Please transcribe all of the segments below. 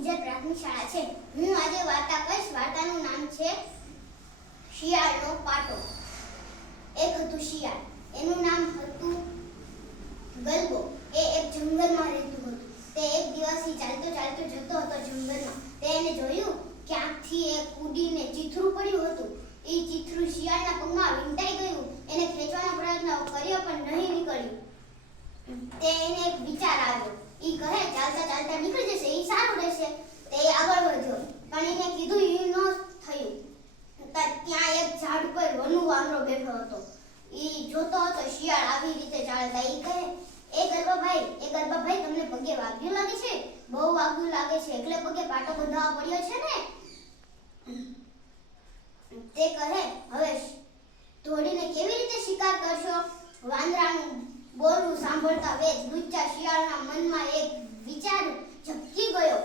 કિંજર પ્રાથમિક શાળા છે. હું આજે વાર્તા કહીશ. વાર્તાનું નામ છે શિયાળનો પાટો. એક હતું શિયાળ. એનું નામ હતું ગલબો. એ એક જંગલમાં રહેતું હતું. તે એક દિવસ ચાલતો ચાલતો જતો હતો જંગલમાં. તેને જોયું ક્યાંકથી એક કૂદીને ચીથરું પડ્યું હતું. એ ચીથરું શિયાળના પગમાં વીંટાઈ ગયું. એને ખેંચવાનો પ્રયત્ન કર્યો પણ નહીં નીકળ્યું. તેને એક વિચાર આવ્યો. ઈ કહે ચાલતા ચાલતા નીકળી જશે, ઈ સારું રહેશે. તે આગળ વધ્યો પણ એને કીધું ઈ ન થયું. ત્યાં એક ઝાડ પર વનુ વાંદરો બેઠો હતો. ઈ જોતો હતો શિયાળ આવી રીતે ચાલતા. ઈ કહે એ ગરબાભાઈ તમને પગે વાગ્યું લાગે છે? બહુ વાગ્યું લાગે છે, એટલે પગે પાટો બંધાવા પડ્યો છે ને? તે કહે હવે દોડીને કેવી રીતે શિકાર કરશો? વાંદરાનું બોલવું સાંભળતા વેજ લુચ્ચા શિયાળના મનમાં એક વિચાર ઝબકી ગયો.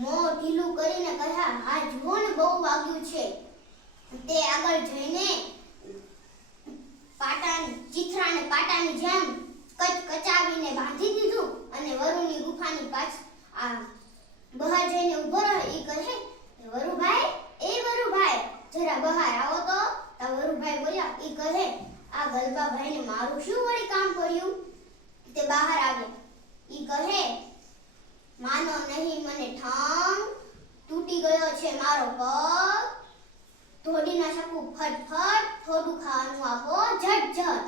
મોં ઢીલું કરીને કહ્યા આ જુઓ ને બહુ વાગ્યું છે. તે આગળ જઈને ચીથરાને પાટાની જેમ કચાવીને બાંધી દીધું અને વરુની ગુફાની બહાર જઈને ઊભો રહ્યો. એ કહે વરુભાઈ જરા બહાર આવો તો. વરુભાઈ બોલ્યા. એ કહે આ ગલબાભાઈને મારું શું વળી કામ પડ્યું? તે બહાર આવ્યા. ઈ કહે માનો નહીં મને ઠંગ તૂટી ગયો છે મારો પગ. ધોડી ના શકું ફટફટ, થોડું ખાવાનું આપો ઝટઝટ.